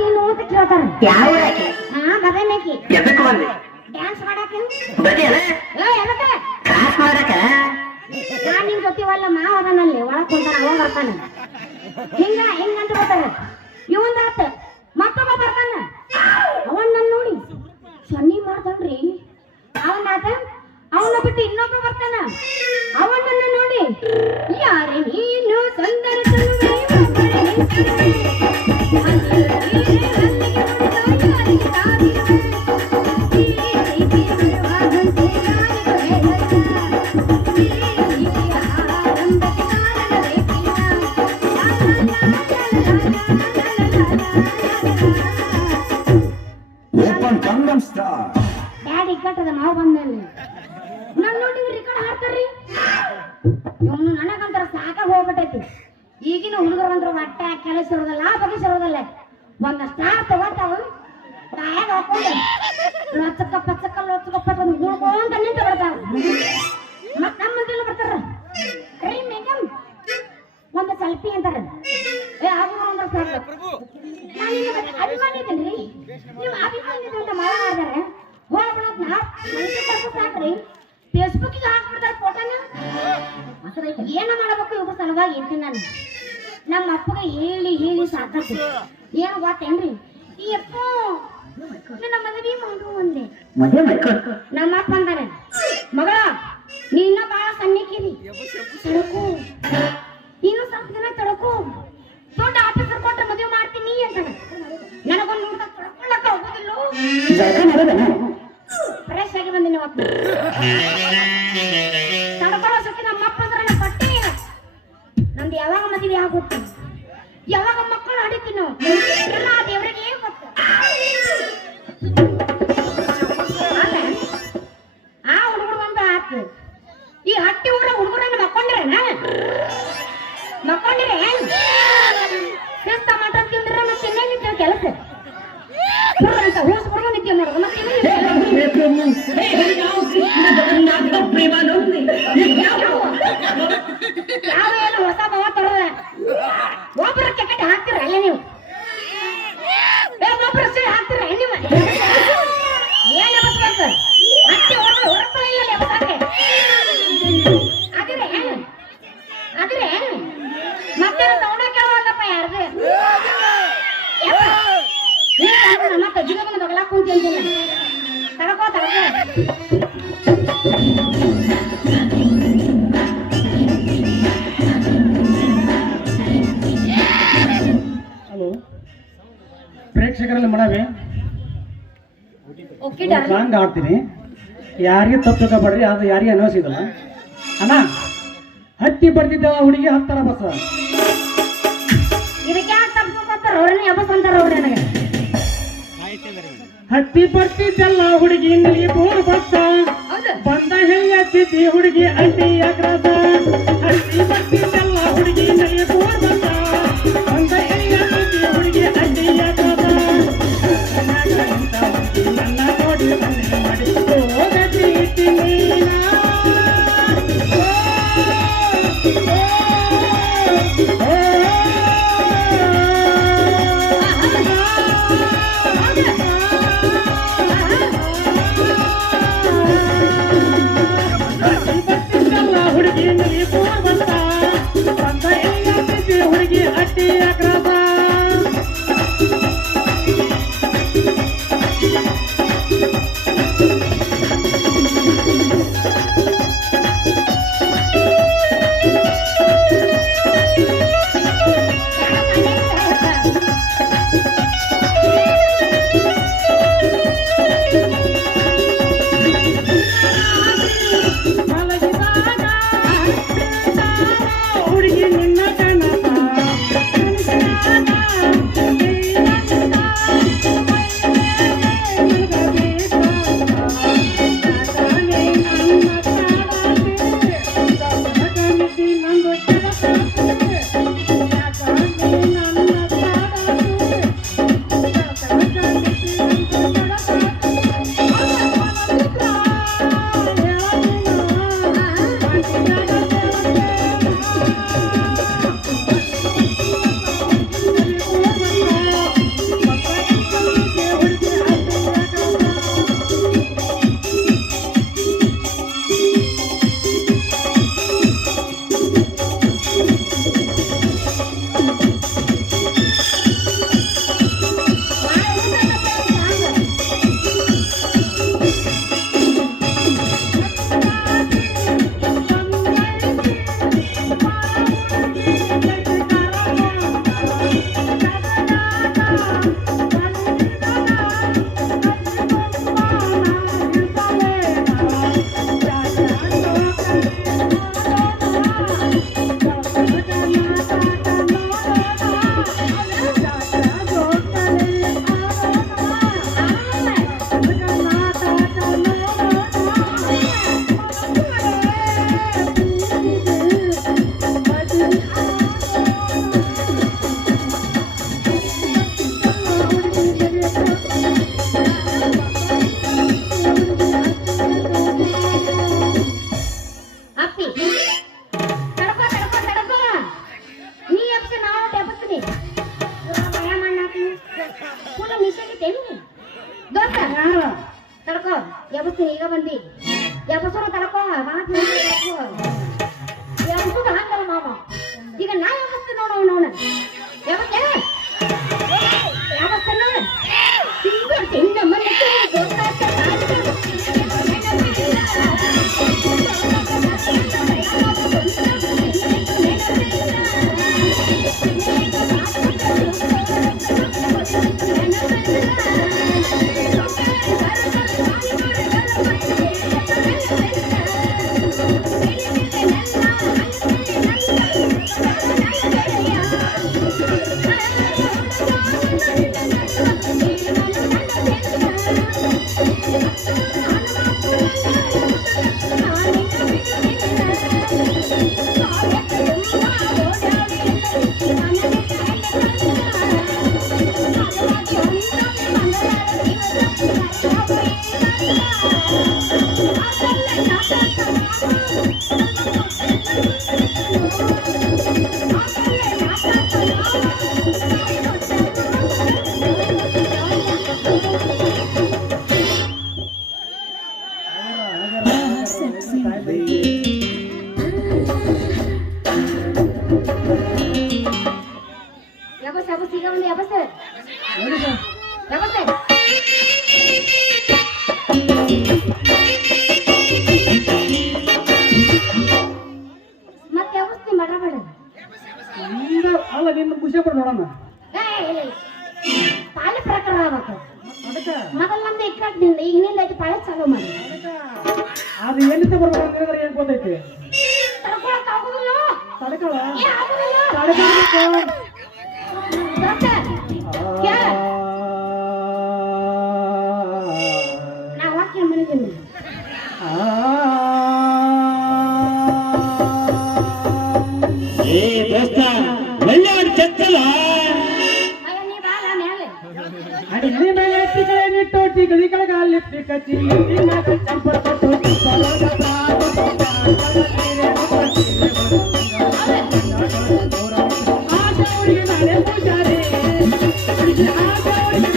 ಬರ್ತೀನು ಅಂತ ಕೇಳ್ತಾರ. ಯಾವ ಊರಾಕಿ ಹಾ ಬಂದೆ? ಡ್ಯಾನ್ಸ್ ಮಾಡಾಕ ಬದಿಯಲ್ಲ ಏ ಎದಕ್ಕ? ಕ್ಲಾಸ್ ಮಾಡಕ ನಾನು ನಿನ್ ಜೊತೆ ಒಲ್ಲ ಮಾವ ಅದನಲ್ಲಿ ಒಳಗ್ ಕುಂತಾನ ಅವ ಬರ್ತಾನ. ಹಿಂಗ ಹಿಂಗಂತ ಅಂತ ಇವಂದ ಆತ ಮತ್ತೊಬ್ಬ ಬರ್ತಾನ. ಕಟ್ಟದ ನಾವು ಬಂದಲ್ಲಿ ನನ್ ನೋಡಿ ರಿಕಾರ್ಡ್ ಹಾಡ್ತಾರ್ರಿ ಇವನು ನನಗಂತರ ಸಾಕಾಗ ಹೋಗ್ಬಿಟ್ಟೈತಿ. ಈಗಿನ ಹುಡುಗರು ಅಂದ್ರೆ ಹೊಟ್ಟೆ, ಕೆಲಸ ಇರೋದಲ್ಲ ಬಗೆಸ್ ಇರೋದಲ್ಲ. ಒಂದ ಸ್ಟಾರ್ ತಗೋತಾವ ಹಾಕೊಂಡು ಲೊಚ್ಚಕ್ಕ ಪಚ್ಚಕ್ಕ ಲೊಚ್ಚಕ್ಕ ಪಚ್ಚ ಒಂದು ಗುಳ್ಕೊಂತ ನಿಂತ ಬಿಡ್ತಾವ ಏನ ಮಾಡಬೇಕು ಇವ್ರ ಸಲುವಾಗಿ ಇರ್ತೀನಿ ನಾನು. ನಮ್ಮ ಅಪ್ಪಗೆ ಹೇಳಿ ಹೇಳಿ ಸಾಕತ್ತು ಏನು ಗೊತ್ತೇನ್ರಿ? ಈ ಅಪ್ಪ ನಮ್ಮ ಮದುವೆ ಮಾಡು ಒಂದೇ ನಮ್ಮ ಅಪ್ಪ ಅಂದಾನೆ ಮಗಳ ನೀನ್ನ ಬಾಳ ಸಣ್ಣಕ್ಕಿರಿ ತಡಕು ಇನ್ನು ಆ ಹುಡುಗರು ಬಂದು ಆತು ಈ ಹಟ್ಟಿ ಊರ ಹುಡುಗರನ್ನ ಮಕ್ಕೊಂಡ್ರೇನ ಮಕ್ಕೊಂಡ್ರೆ ತಿಂದ್ರ ಮತ್ತೆ ಇನ್ನೇನು ಇದ್ದೇವೆ ಕೆಲಸ ಅಂತ ಹೂಸ್ ಪ್ರೇಮ ನೋಡಿ ಹಲೋ. ಪ್ರೇಕ್ಷಕರಲ್ಲಿ ಮನವಿ. ಓಕೆ ಸಾಂಗ್ ಆಡ್ತೀನಿ ಯಾರಿಗೆ ತಪ್ಪು ತಗೋಬೇಡ್ರಿ ಅದು ಯಾರಿಗೆ ಅನಿಸಿದಲ್ಲ ಅಣ್ಣ ಹತ್ತಿ ಬರ್ತಿದ್ದ ಹುಡುಗಿ ಹತ್ತರ ಬಸ್. ಇದಕ್ಕೆ ತಪ್ಪು ಗೊತ್ತಾರ ಅವ್ರನ್ನ ಎಬಸ್ ಅಂತಾರ ಅವ್ರು ನನಗೆ. ಹತ್ತಿ ಬರ್ತಿದ್ದಲ್ಲ ಹುಡುಗಿ ನಿನಗೆ ಬೋರ್ ಬತ್ತ. ಬಂದ ಹೆಲ್ಲ ಚಿದ್ದಿ ಹುಡುಗಿ ಅಲ್ಲಿ ಅಗ್ರದ ಹತ್ತಿ ಬರ್ತಿದ್ದಲ್ಲ ಎಬಸ್ತೀನಿ ಈಗ ಬಂದಿ ಎಬಸರು ಮಾತು ಎಬಸ್ ಎಬಸ್ ಈಗ ನಿಂದ ಅಲ್ಲ ನಿನ್ನ ಖುಷಿ ಪಡ್ ನೋಡೋಣ. ಪಾಳೆ ಪ್ರಕಾರ ಆಗ್ಬೇಕು. ಮೊದಲ ನಮ್ದು ಇಕ್ಕಟ್ಟಿನಿಂದ ಈಗಿನಿಂದ ಐತಿ ಪಾಳೆ ಚಾಲೂ ಮಾಡಿ. ಅದು ಎಲ್ಲಿ ಬರ್ಬೇಕು ಅಂತಂದ್ರೆ ಏನ್ ಗೊತ್ತೈತಿ? ತಡ್ಕೊಳಕ್ ಆಗುದಿಲ್ಲ. ತಡ್ಕೊಳ ಏ ದೋಸ್ತ ಒಳ್ಳೆ ಒಂದು ಚತ್ತಲ್ಲ ಅಯ್ಯ ನೀ ಬಾಲ ಮೇಲೆ ಅಡಿಗೆ ಮೇಲೆ ಎತ್ತಿಕಳೆ ನಿಟ್ಟು ಟಿಗಳಿ ಕಳಗಾಲಿ ಕಚ್ಚಿ ಮಗ ಚಂಪರ ಕೊಟ್ಟು ಸಲಗ ಆಶಾ ಹುಡುಗಿ ನಾನೇ ಪೂಜಾರಿ ಹುಡುಗಿ ಆಶಾ ಹುಡುಗಿ